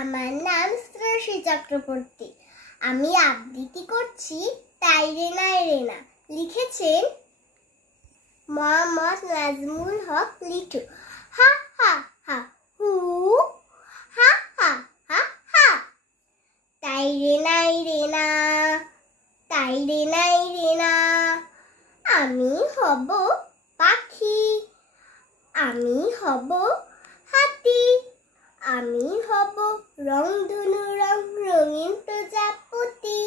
আমার নাম শ্রেয়সী চক্রবর্তী। আমি আবৃত্তি করছি তাই রে নাই রে না। লিখেছেন মোহাম্মদ নাজমুল হক লিটু। হা হা হা হু, হা হা হা হা। তাই রে নাই রে না, তাই রে নাই রে না। আমি হব পাখি, আমি হব হাতি, আমি হব রংধনু রঙিন প্রজাপতি।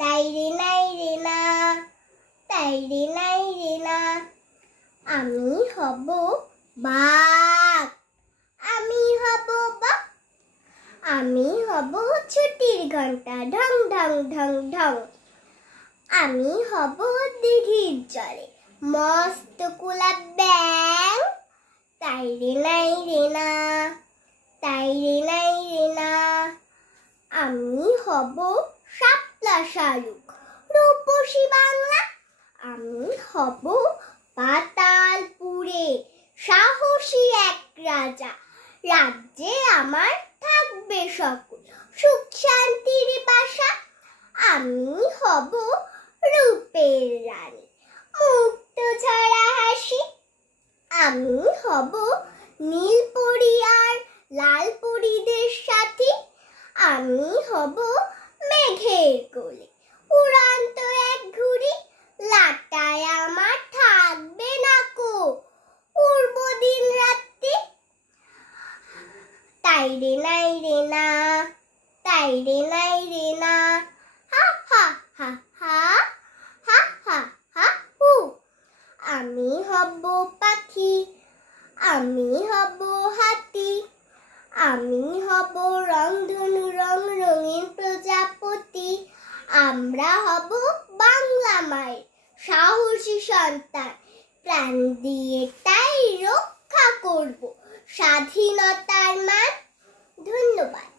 তাই রে নাই রে না, তাই রে নাই রে না। আমি হব বাঘ, আমি হব বাঘ, আমি হব ছুটির ঘন্টা ঢং ঢং ঢং ঢং। আমি হব দিঘির জলে মস্ত কুলা ব্যাং। তাই রে নাই রে না, তাই রে নাই রে না। আমি হব শাপলা শালুক রূপসী বাংলা। আমি হব পাতালপুরে সাহসী এক রাজা। রাজ্যে আমার থাকবে সকল সুখ শান্তির বাসা। আমি হব রূপের রানী মুক্ত ঝরা হাসি। আমি হব নীলপরি আর লালপরিদের সাথী। আমি হব মেঘের কোলে উড়ান্ত এক ঘুড়ি। লাটায় আমার থাকবে না কো উড়ব দিন রাত্রি। তাই রে নাই রে না, তাই রে নাই রে না। হা হা হা হা, হা হা হা হু। আমি হব পাখি, আমি হব হাতি, আমি হব রংধনু রঙিন প্রজাপতি। আমরা হব বাংলা মায়ের সাহসী সন্তান। প্রাণ দিয়ে তাই রক্ষা করব স্বাধীনতার মান। ধন্যবাদ।